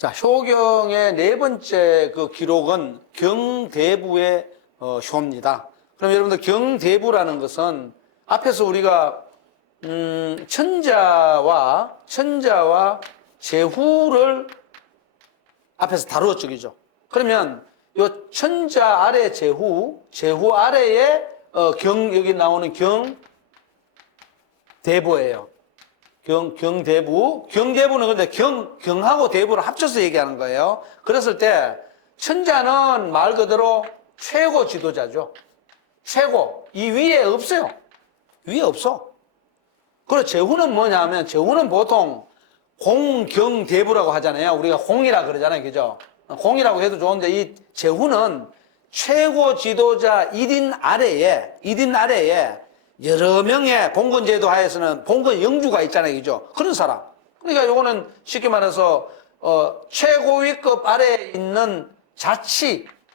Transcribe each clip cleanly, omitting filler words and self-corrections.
자, 효경의 네 번째 그 기록은 경대부의 효입니다. 그럼 여러분들 경대부라는 것은 앞에서 우리가 천자와 제후를 앞에서 다루었죠, 그죠? 그러면 요 천자 아래 제후 아래에 여기 나오는 경대부예요. 경대부는 근데 경하고 대부를 합쳐서 얘기하는 거예요. 그랬을 때 천자는 말 그대로 최고 지도자죠. 최고. 이 위에 없어요. 위에 없어. 그리고 제후는 뭐냐면 제후는 보통 공경대부라고 하잖아요. 우리가 공이라 그러잖아요. 그죠? 공이라고 해도 좋은데 이 제후는 최고 지도자 1인 아래에 여러 명의 봉건제도 하에서는 봉건 영주가 있잖아요. 그죠? 그런 사람. 그러니까 요거는 쉽게 말해서 최고위급 아래에 있는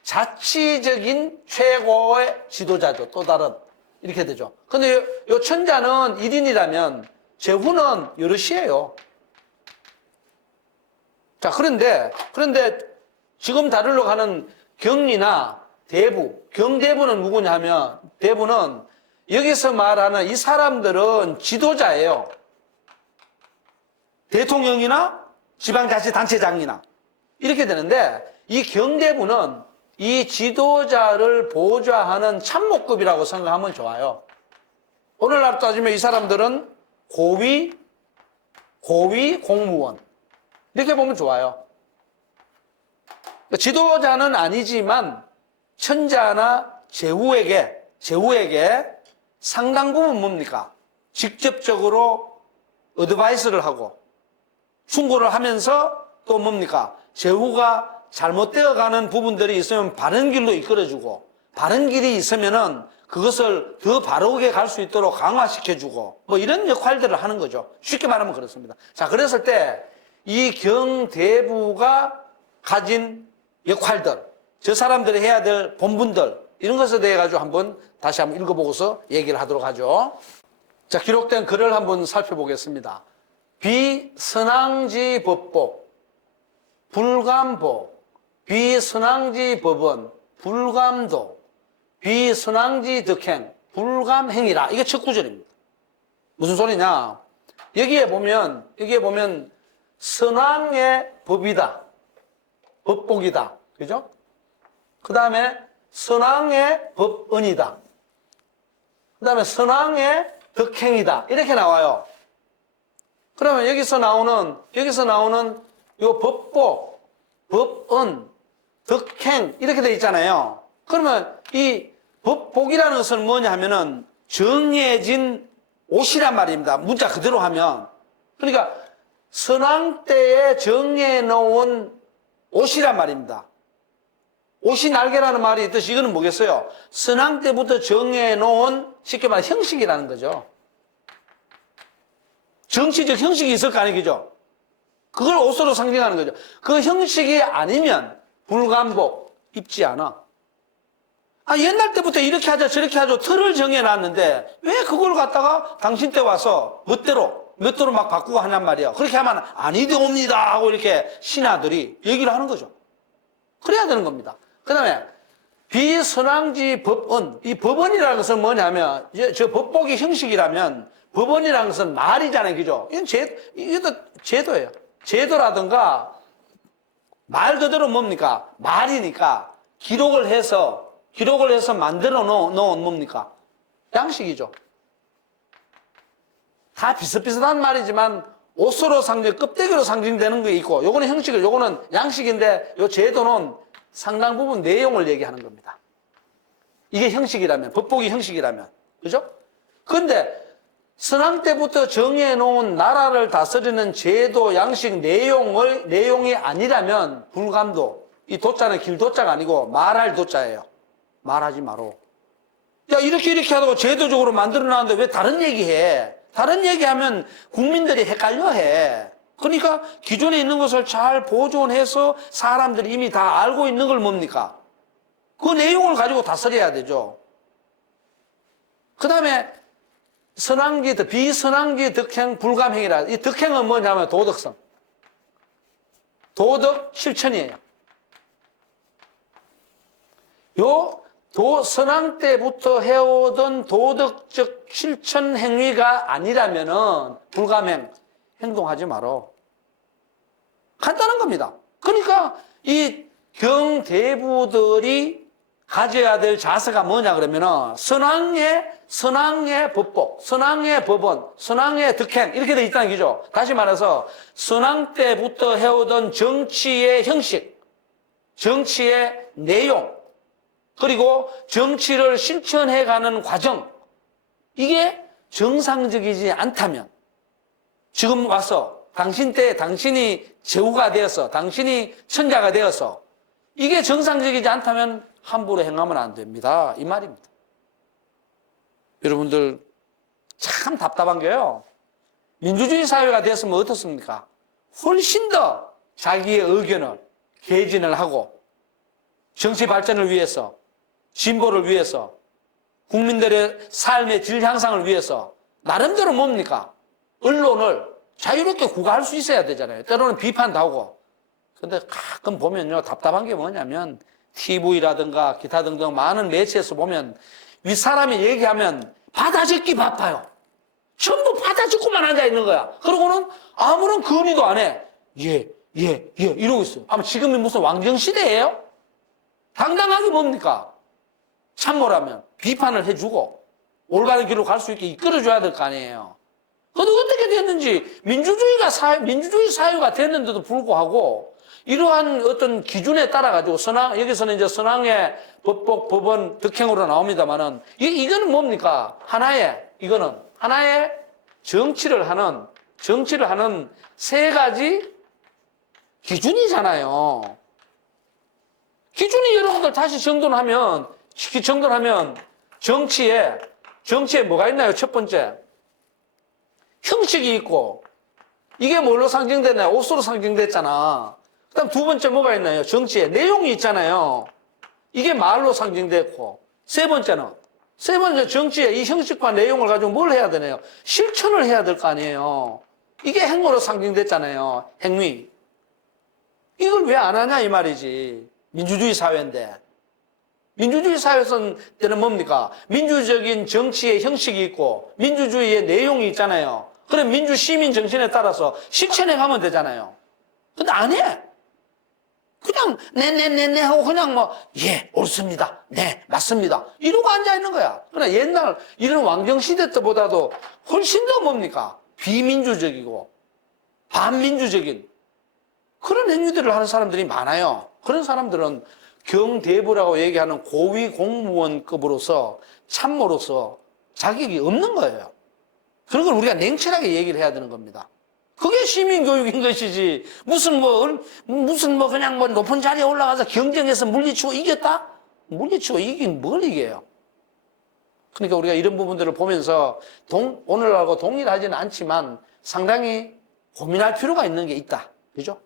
자치적인 최고의 지도자죠. 또 다른 이렇게 되죠. 근데 요 천자는 1인이라면 제후는 여럿이에요. 자, 그런데 지금 다루려고 하는 경리나 경대부는 누구냐 하면 대부는 여기서 말하는 이 사람들은 지도자예요. 대통령이나 지방자치단체장이나 이렇게 되는데 이 경대부는 이 지도자를 보좌하는 참모급이라고 생각하면 좋아요. 오늘날 따지면 이 사람들은 고위 공무원 이렇게 보면 좋아요. 지도자는 아니지만 천자나 제후에게 상당 부분 뭡니까? 직접적으로 어드바이스를 하고 충고를 하면서 또 뭡니까? 제후가 잘못되어 가는 부분들이 있으면 바른 길로 이끌어주고 바른 길이 있으면은 그것을 더 바르게 갈 수 있도록 강화시켜주고 뭐 이런 역할들을 하는 거죠. 쉽게 말하면 그렇습니다. 자, 그랬을 때 이 경대부가 가진 역할들, 저 사람들이 해야 될 본분들 이런 것에 대해 가지고 다시 한번 읽어보고서 얘기를 하도록 하죠. 자, 기록된 글을 한번 살펴보겠습니다. 비선왕지 법복, 불감복, 비선왕지 법원, 불감도, 비선왕지 덕행, 불감행이라. 이게 첫 구절입니다. 무슨 소리냐? 여기에 보면 선왕의 법이다. 법복이다. 그죠? 그 다음에 선왕의 법언이다. 그 다음에 선왕의 덕행이다. 이렇게 나와요. 그러면 여기서 나오는 요 법복, 법언, 덕행 이렇게 돼 있잖아요. 그러면 이 법복이라는 것은 뭐냐 하면은 정해진 옷이란 말입니다. 문자 그대로 하면. 그러니까 선왕 때에 정해 놓은 옷이란 말입니다. 옷이 날개라는 말이 있듯이 이거는 뭐겠어요? 선왕 때부터 정해 놓은 쉽게 말해 형식이라는 거죠. 정치적 형식이 있을 거 아니겠죠? 그걸 옷으로 상징하는 거죠. 그 형식이 아니면 불감복 입지 않아. 옛날 때부터 이렇게 하자 저렇게 하자 틀을 정해놨는데 왜 그걸 갖다가 당신 때 와서 멋대로 막 바꾸고 하냔 말이야. 그렇게 하면 아니되옵니다 하고 이렇게 신하들이 얘기를 하는 거죠. 그래야 되는 겁니다. 그 다음에 비선왕지 법언, 이 법언이라는 것은 뭐냐면 저 법복의 형식이라면 법언이라는 것은 말이잖아요. 그죠? 이것도 제도예요. 제도라든가 말 그대로 뭡니까? 말이니까 기록을 해서 만들어 놓은 뭡니까? 양식이죠. 다 비슷비슷한 말이지만 옷으로 껍데기로 상징되는 게 있고 요거는 형식을, 요거는 양식인데 요 제도는 상당 부분 내용을 얘기하는 겁니다. 이게 형식이라면, 법복이 형식이라면. 그죠? 그런데 선왕 때부터 정해놓은 나라를 다스리는 제도, 양식, 내용이 아니라면 불감도, 이 도자는 길도자가 아니고 말할 도자예요. 말하지 마로. 야, 이렇게 하고 제도적으로 만들어놨는데 왜 다른 얘기해? 다른 얘기하면 국민들이 헷갈려 해. 그러니까 기존에 있는 것을 잘 보존해서 사람들이 이미 다 알고 있는 걸 뭡니까? 그 내용을 가지고 다스려야 되죠. 그 다음에 비선왕지 덕행 불감행이라. 이 덕행은 뭐냐면 도덕성. 도덕 실천이에요. 선왕 때부터 해오던 도덕적 실천 행위가 아니라면은 불감행, 행동하지 마라. 간단한 겁니다. 그러니까 이 경대부들이 가져야 될 자세가 뭐냐 그러면은 선왕의 법복, 선왕의 법원, 선왕의 득행 이렇게 돼 있다는 얘기죠. 다시 말해서 선왕 때부터 해오던 정치의 형식, 정치의 내용, 그리고 정치를 실천해가는 과정, 이게 정상적이지 않다면 지금 와서 당신 때 당신이 제후가 되어서 당신이 천자가 되어서 이게 정상적이지 않다면 함부로 행하면 안 됩니다. 이 말입니다. 여러분들 참 답답한 게요. 민주주의 사회가 됐으면 어떻습니까? 훨씬 더 자기의 의견을 개진을 하고 정치 발전을 위해서 진보를 위해서 국민들의 삶의 질 향상을 위해서 나름대로 뭡니까? 언론을 자유롭게 구가할 수 있어야 되잖아요. 때로는 비판도 하고. 근데 가끔 보면요, 답답한 게 뭐냐면 TV라든가 기타 등등 많은 매체에서 보면 윗사람이 얘기하면 받아듣기 바빠요. 전부 받아듣고만 앉아있는 거야. 그러고는 아무런 건의도 안 해. 예, 이러고 있어요. 아마 지금이 무슨 왕정시대예요? 당당하게 뭡니까? 참모라면 비판을 해주고 올바른 길로 갈 수 있게 이끌어줘야 될 거 아니에요. 그런데 어떻게 됐는지 민주주의 사회가 됐는데도 불구하고 이러한 어떤 기준에 따라가지고 여기서는 이제 선왕의 법복, 법원, 득행으로 나옵니다만은 이거는 뭡니까? 이거는 하나의 정치를 하는 세 가지 기준이잖아요. 기준이 여러분들 다시 정돈하면 정치에 뭐가 있나요? 첫 번째. 형식이 있고, 이게 뭘로 상징됐나요? 옷으로 상징됐잖아. 그 다음 두 번째 뭐가 있나요? 정치에 내용이 있잖아요. 이게 말로 상징됐고, 세 번째 정치에 이 형식과 내용을 가지고 뭘 해야 되나요? 실천을 해야 될 거 아니에요. 이게 행위로 상징됐잖아요. 행위. 이걸 왜 안 하냐 이 말이지. 민주주의 사회인데. 민주주의 사회에서는 때는 뭡니까? 민주적인 정치의 형식이 있고 민주주의의 내용이 있잖아요. 그럼 민주시민 정신에 따라서 실천해 가면 되잖아요. 근데 안 해. 그냥 네 하고 그냥 예, 옳습니다. 네, 맞습니다. 이러고 앉아있는 거야. 그러나 옛날 이런 왕정시대 때보다도 훨씬 더 뭡니까? 비민주적이고 반민주적인 그런 행위들을 하는 사람들이 많아요. 그런 사람들은 경대부라고 얘기하는 고위 공무원급으로서 참모로서 자격이 없는 거예요. 그런 걸 우리가 냉철하게 얘기를 해야 되는 겁니다. 그게 시민교육인 것이지 무슨 그냥 높은 자리에 올라가서 경쟁해서 물리치고 이겼다? 물리치고 이긴 뭘 이겨요? 그러니까 우리가 이런 부분들을 보면서 오늘하고 동일하지는 않지만 상당히 고민할 필요가 있는 게 있다. 그죠?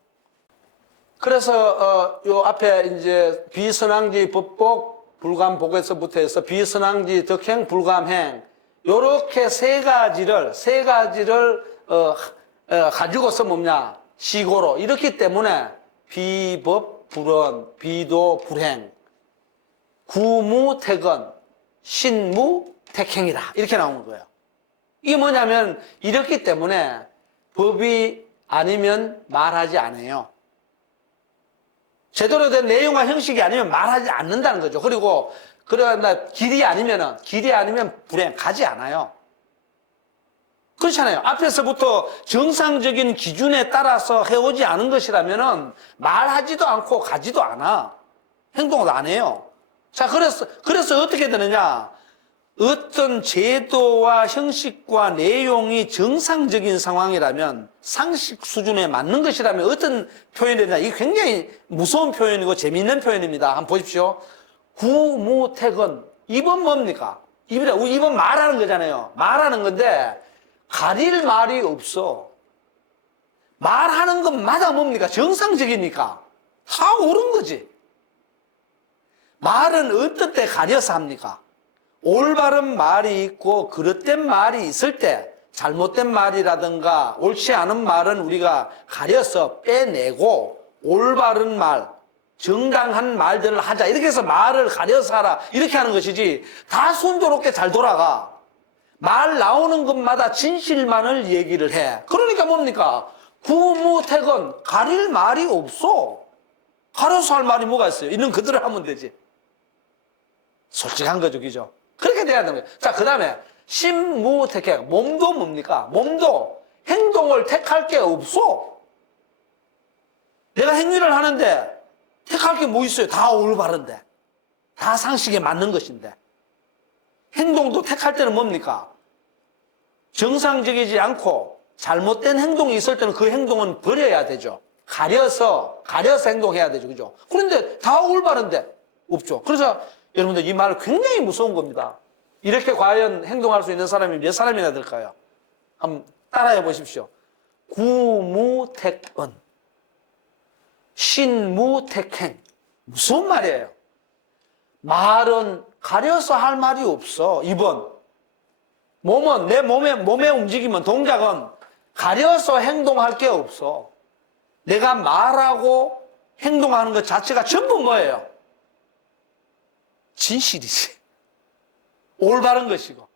그래서 요 앞에 이제 비선왕지 법복 불감복에서부터 해서 비선왕지 덕행 불감행 요렇게 세 가지를 가지고서 뭐냐 시고로 이렇기 때문에 비법 불언 비도 불행 구무택언 신무택행이다 이렇게 나오는 거예요. 이게 뭐냐면 이렇기 때문에 법이 아니면 말하지 않아요. 제대로 된 내용과 형식이 아니면 말하지 않는다는 거죠. 그리고 그러나 길이 아니면 불행 가지 않아요. 그렇잖아요. 앞에서부터 정상적인 기준에 따라서 해오지 않은 것이라면은 말하지도 않고 가지도 않아. 행동을 안 해요. 자, 그래서 어떻게 되느냐? 어떤 제도와 형식과 내용이 정상적인 상황이라면 상식 수준에 맞는 것이라면 어떤 표현이 되냐? 이게 굉장히 무서운 표현이고 재미있는 표현입니다. 한번 보십시오. 구무택언. 이번 뭡니까? 이번 말하는 거잖아요. 말하는 건데 가릴 말이 없어. 말하는 것마다 뭡니까? 정상적이니까. 다 옳은 거지. 말은 어떨 때 가려서 합니까? 올바른 말이 있고 그릇된 말이 있을 때 잘못된 말이라든가 옳지 않은 말은 우리가 가려서 빼내고 올바른 말, 정당한 말들을 하자. 이렇게 해서 말을 가려서 하라. 이렇게 하는 것이지. 다 순조롭게 잘 돌아가. 말 나오는 것마다 진실만을 얘기를 해. 그러니까 뭡니까? 구무택은 가릴 말이 없어. 가려서 할 말이 뭐가 있어요? 있는 그대로 하면 되지. 솔직한 거죠, 그죠? 그렇게 돼야 되는 거예요. 자, 그 다음에 신무택해. 몸도 뭡니까? 몸도 행동을 택할 게 없어. 내가 행위를 하는데 택할 게 뭐 있어요? 다 올바른데. 다 상식에 맞는 것인데. 행동도 택할 때는 뭡니까? 정상적이지 않고 잘못된 행동이 있을 때는 그 행동은 버려야 되죠. 가려서 행동해야 되죠. 그죠? 그런데 다 올바른데 없죠. 그래서 여러분들 이 말 굉장히 무서운 겁니다. 이렇게 과연 행동할 수 있는 사람이 몇 사람이나 될까요? 한번 따라해 보십시오. 구무택은, 신무택행. 무슨 말이에요? 말은 가려서 할 말이 없어. 2번. 몸은, 내 몸의 움직임은, 동작은 가려서 행동할 게 없어. 내가 말하고 행동하는 것 자체가 전부 뭐예요? 진실이지. 올바른 것이고.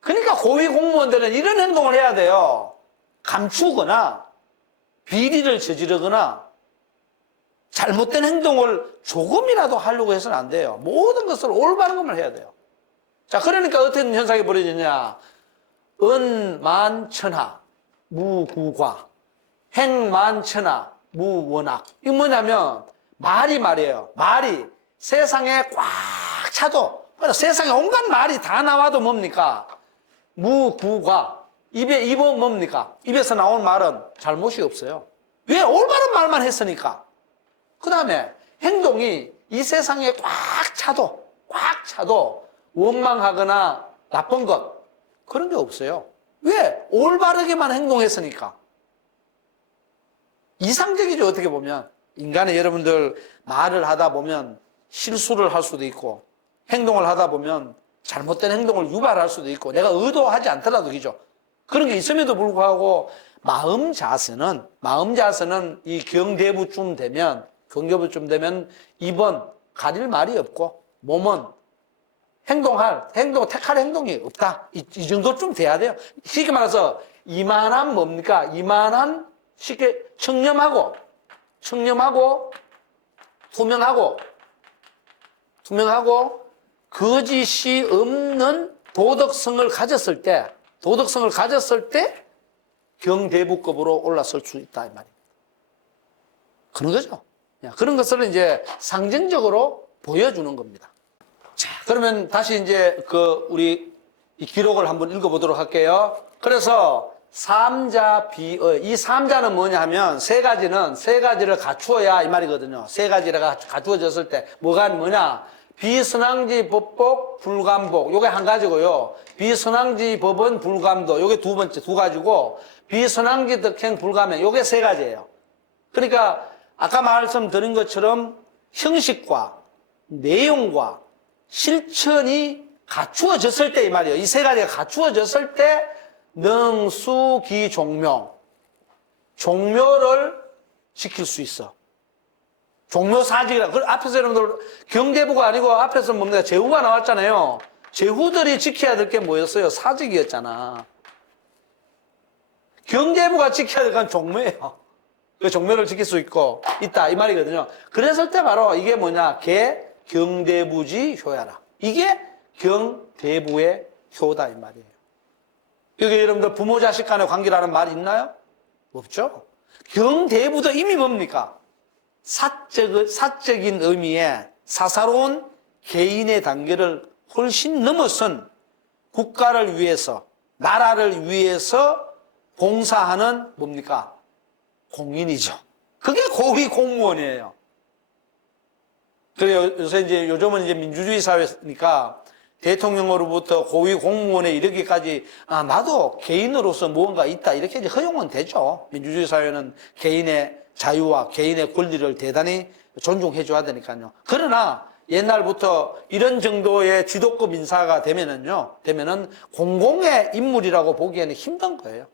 그러니까 고위 공무원들은 이런 행동을 해야 돼요. 감추거나 비리를 저지르거나 잘못된 행동을 조금이라도 하려고 해서는 안 돼요. 모든 것을 올바른 것만 해야 돼요. 자, 그러니까 어떤 현상이 벌어지냐. 은만천하 무구과, 행만천하 무원학. 이게 뭐냐면 말이에요. 말이 세상에 꽉 차도, 세상에 온갖 말이 다 나와도 뭡니까? 무구과. 입은 뭡니까? 입에서 나온 말은 잘못이 없어요. 왜? 올바른 말만 했으니까. 그 다음에 행동이 이 세상에 꽉 차도 원망하거나 나쁜 것, 그런 게 없어요. 왜? 올바르게만 행동했으니까. 이상적이죠, 어떻게 보면. 인간의 여러분들 말을 하다 보면 실수를 할 수도 있고, 행동을 하다 보면 잘못된 행동을 유발할 수도 있고, 내가 의도하지 않더라도 그죠. 그런 게 있음에도 불구하고 마음 자세는 이 경대부쯤 되면 2번 가릴 말이 없고, 몸은 택할 행동이 없다. 이 정도쯤 돼야 돼요. 쉽게 말해서 이만한 뭡니까? 이만한 쉽게 청렴하고 투명하고 거짓이 없는 도덕성을 가졌을 때 경대부급으로 올라설 수 있다 이 말입니다. 그런 거죠. 그런 것을 이제 상징적으로 보여주는 겁니다. 자, 그러면 다시 이제 우리 이 기록을 한번 읽어보도록 할게요. 그래서 삼자비의, 이 삼자는 뭐냐 하면 세 가지를 갖추어야 이 말이거든요. 세 가지가 갖추어졌을 때 뭐냐? 비선왕지 법복 불감복. 요게 한 가지고요. 비선왕지 법은 불감도. 요게 두 가지고, 비선왕지 덕행 불감행. 요게 세 가지예요. 그러니까 아까 말씀드린 것처럼 형식과 내용과 실천이 갖추어졌을 때 이 말이에요. 이 세 가지가 갖추어졌을 때 능수기종묘, 종묘를 지킬 수 있어. 종묘사직이라. 앞에서 여러분들 경대부가 아니고 앞에서 뭡니까? 제후가 나왔잖아요. 제후들이 지켜야 될 게 뭐였어요? 사직이었잖아. 경대부가 지켜야 될 건 종묘예요. 그 종묘를 지킬 수 있다 이 말이거든요. 그랬을 때 바로 이게 뭐냐? 경대부지 효야라. 이게 경대부의 효다 이 말이에요. 여기 여러분들 부모 자식 간의 관계라는 말이 있나요? 없죠. 경대부도 이미 뭡니까? 사적인 의미의 사사로운 개인의 단계를 훨씬 넘어선 국가를 위해서, 나라를 위해서 봉사하는 뭡니까? 공인이죠. 그게 고위 공무원이에요. 그래요. 요즘은 이제 민주주의 사회니까 대통령으로부터 고위 공무원에 이르기까지 나도 개인으로서 무언가 있다 이렇게 이제 허용은 되죠. 민주주의 사회는 개인의 자유와 개인의 권리를 대단히 존중해 줘야 되니까요. 그러나 옛날부터 이런 정도의 지도급 인사가 되면은 공공의 인물이라고 보기에는 힘든 거예요.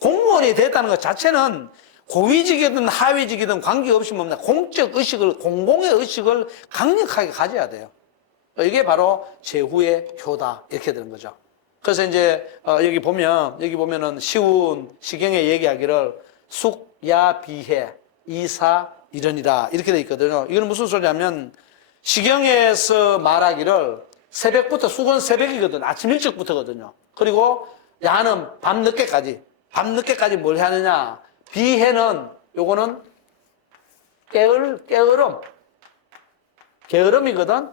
공무원이 됐다는 것 자체는 고위직이든 하위직이든 관계없이 뭡니까? 공적 의식을, 공공의 의식을 강력하게 가져야 돼요. 이게 바로 제후의 효다. 이렇게 되는 거죠. 그래서 이제, 여기 보면은 시운, 시경에 얘기하기를 숙, 야, 비해, 이사, 이런이다. 이렇게 돼 있거든요. 이건 무슨 소리냐면, 시경에서 말하기를 새벽부터, 숙은 새벽이거든. 아침 일찍부터거든요. 그리고 야는 밤늦게까지 뭘 하느냐. 비해는, 요거는 게으름이거든.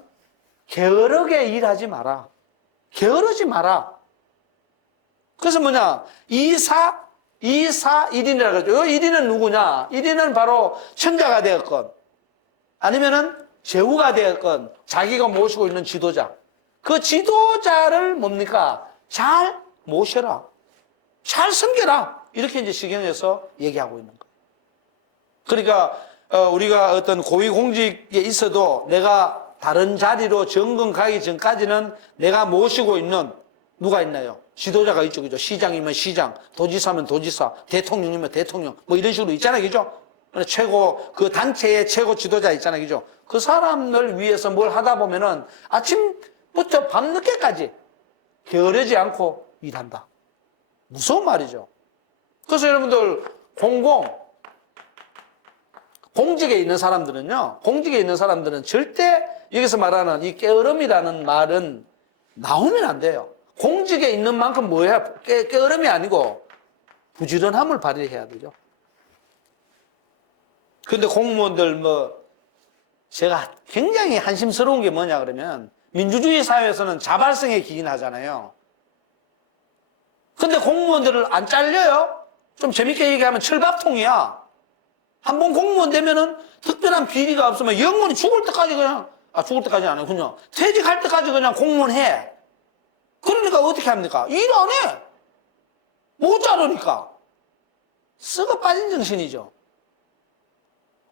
게으르게 일하지 마라. 게으르지 마라. 그래서 뭐냐. 이사 1인이라고 그러죠. 이 1인은 누구냐. 1인은 바로 청자가 되었건, 아니면은 제후가 되었건, 자기가 모시고 있는 지도자. 그 지도자를 뭡니까? 잘 모셔라. 잘 섬겨라. 이렇게 이제 시경에서 얘기하고 있는 거예요. 그러니까, 우리가 어떤 고위공직에 있어도 내가 다른 자리로 정권 가기 전까지는 내가 모시고 있는 누가 있나요? 지도자가 있죠, 그죠? 시장이면 시장, 도지사면 도지사, 대통령이면 대통령, 뭐 이런 식으로 있잖아요, 그죠? 그 단체의 최고 지도자 있잖아요, 그죠? 그 사람을 위해서 뭘 하다 보면은 아침부터 밤늦게까지 게으르지 않고 일한다. 무서운 말이죠. 그래서 여러분들, 공직에 있는 사람들은 절대 여기서 말하는 이 게으름이라는 말은 나오면 안 돼요. 공직에 있는 만큼 뭐야? 게으름이 아니고 부지런함을 발휘해야 되죠. 그런데 공무원들 제가 굉장히 한심스러운 게 뭐냐 그러면 민주주의 사회에서는 자발성에 기인하잖아요. 근데 공무원들을 안 잘려요? 좀 재밌게 얘기하면 철밥통이야. 한 번 공무원 되면은 특별한 비리가 없으면 영원히 죽을 때까지 아니군요. 퇴직할 때까지 그냥 공무원 해. 그러니까 어떻게 합니까? 일 안 해. 못 자르니까. 썩어 빠진 정신이죠.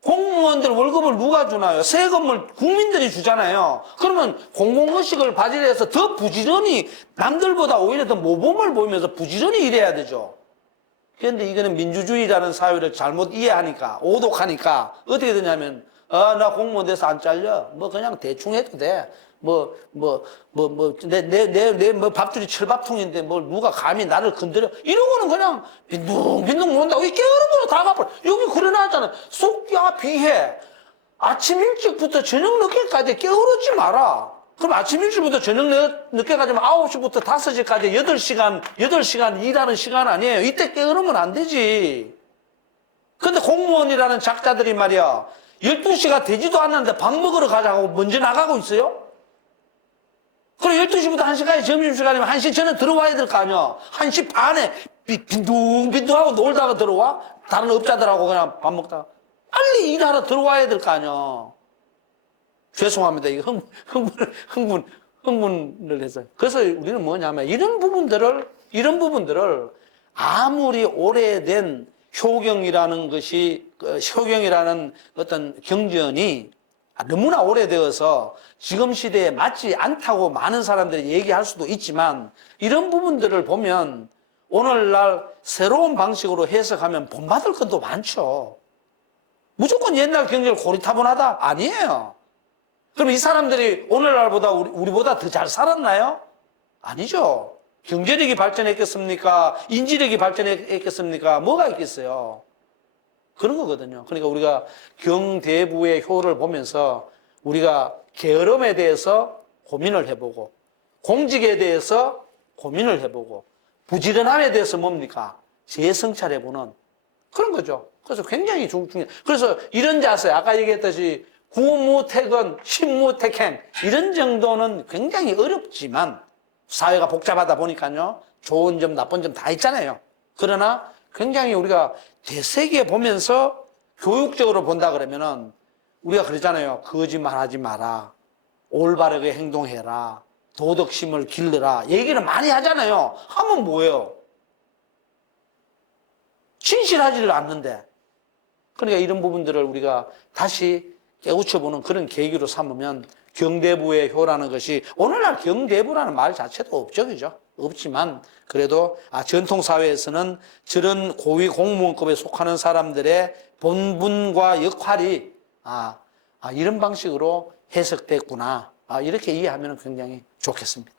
공무원들 월급을 누가 주나요? 세금을 국민들이 주잖아요. 그러면 공공의식을 발휘해서 더 부지런히 남들보다 오히려 더 모범을 보이면서 부지런히 일해야 되죠. 그런데 이거는 민주주의라는 사회를 잘못 이해하니까, 오독하니까 어떻게 되냐면 나 공무원 돼서 안 잘려. 그냥 대충 해도 돼. 내 밥줄이 철밥통인데 누가 감히 나를 건드려. 이러고는 그냥 빈둥빈둥 논다고. 이 게으름으로 다 갚아. 여기 그려놨잖아. 숙야 비해. 아침 일찍부터 저녁 늦게까지 게으르지 마라. 그럼 아침 일찍부터 저녁 늦게까지면 9시부터 5시까지 8시간 일하는 시간 아니에요. 이때 게으르면 안 되지. 근데 공무원이라는 작자들이 말이야. 12시가 되지도 않는데 밥 먹으러 가자고 먼저 나가고 있어요? 그럼 12시부터 1시까지 점심시간이면 1시 전에 들어와야 될 거 아니야. 1시 반에 빈둥빈둥하고 놀다가 들어와? 다른 업자들하고 그냥 밥 먹다가. 빨리 일하러 들어와야 될 거 아니야. 죄송합니다. 이거 흥분을 해서. 그래서 우리는 뭐냐면 이런 부분들을 아무리 오래된 효경이라는 어떤 경전이 너무나 오래되어서 지금 시대에 맞지 않다고 많은 사람들이 얘기할 수도 있지만 이런 부분들을 보면 오늘날 새로운 방식으로 해석하면 본받을 것도 많죠. 무조건 옛날 경제를 고리타분하다? 아니에요. 그럼 이 사람들이 오늘날보다 우리보다 더 잘 살았나요? 아니죠. 경제력이 발전했겠습니까? 인지력이 발전했겠습니까? 뭐가 있겠어요? 그런 거거든요. 그러니까 우리가 경대부의 효를 보면서 우리가 게으름에 대해서 고민을 해보고 공직에 대해서 고민을 해보고 부지런함에 대해서 뭡니까? 재성찰해보는 그런 거죠. 그래서 굉장히 중요해요. 그래서 이런 자세, 아까 얘기했듯이 구무택은 신무택행 이런 정도는 굉장히 어렵지만 사회가 복잡하다 보니까요. 좋은 점, 나쁜 점 다 있잖아요. 그러나 굉장히 우리가 대세계 보면서 교육적으로 본다 그러면은 우리가 그러잖아요. 거짓말하지 마라. 올바르게 행동해라. 도덕심을 길러라. 얘기를 많이 하잖아요. 하면 뭐예요? 진실하지를 않는데. 그러니까 이런 부분들을 우리가 다시 깨우쳐보는 그런 계기로 삼으면 경대부의 효라는 것이 오늘날 경대부라는 말 자체도 없죠, 그죠? 없지만 그래도 전통사회에서는 저런 고위 공무원급에 속하는 사람들의 본분과 역할이 이런 방식으로 해석됐구나. 이렇게 이해하면 굉장히 좋겠습니다.